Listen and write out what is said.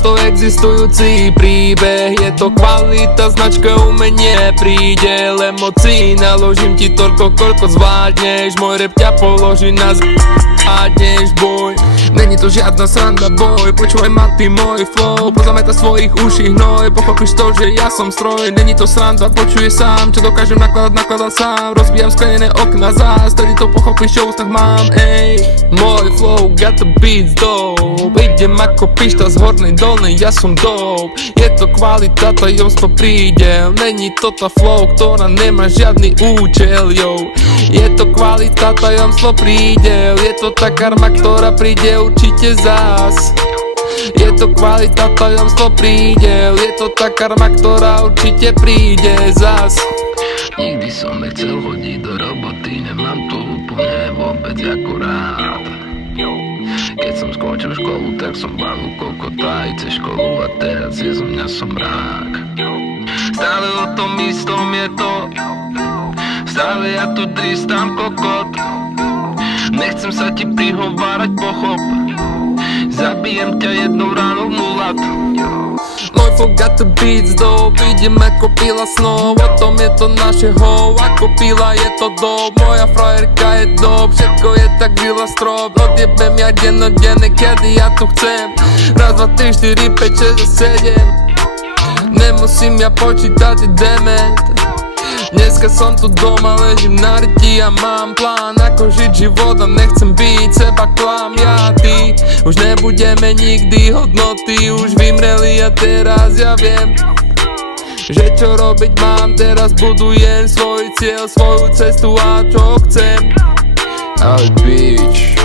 to existujúci príbeh. Je to kvalita, značka, umenie, prídel emócií. Naložím ti toľko, koľko zvládneš. Môj rap ťa položí na zvládneš boj. Není to žiadna sranda, boj. Počúvaj ma ty môj flow, pozametaj svojich uší hnoj. Pochopíš to, že ja som stroj. Není to sranda, počuje sám. Čo dokážem nakladať sám. Rozbijam sklenené okna zás, tedy to pochopíš, čo ústach mám. Ej, môj flow got the beats dope. Idem ako pišta z hornej dolnej, ja som dope. Je to kvalita, tajomstvo prídel. Není to tá flow, ktorá nemá žiadny účel, yo. Je to kvalita, tajomstvo prídel. Je to tá karma, ktorá príde určite zás. Je to kvalita, tajomstvo prídel. Je to tá karma, ktorá určite príde zás. Nikdy som nechcel chodiť do roboty, nemám to úplne vôbec ako rád. Keď som skončil školu, tak som bavil kokota aj cez školu a teraz je zo mňa som rák. Stále o tom istom je to, stále ja tu tristám kokot. Nechcem sa ti prihovárať, pochop. Zabijem ťa jednou ránou mulat. Môj flow got the beats dope. Idem ako pila snov. O tom je to naše ho. Ako pila je to dope. Moja frajerka je dope. Všetko je tak grilla strop. Odjebem ja dennodenne, kedy ja tu chcem. Raz, dva, tri, štyri, päť, šesť a sedem. Nemusím ja počítať dement. Dneska som tu doma, ležím na rti a mám plán, ako žiť život a nechcem byť seba klam. Ja ty, už nebudeme nikdy, hodnoty už vymreli a teraz ja viem, že čo robiť mám. Teraz budujem svoj cieľ, svoju cestu a čo chcem. Ale bitch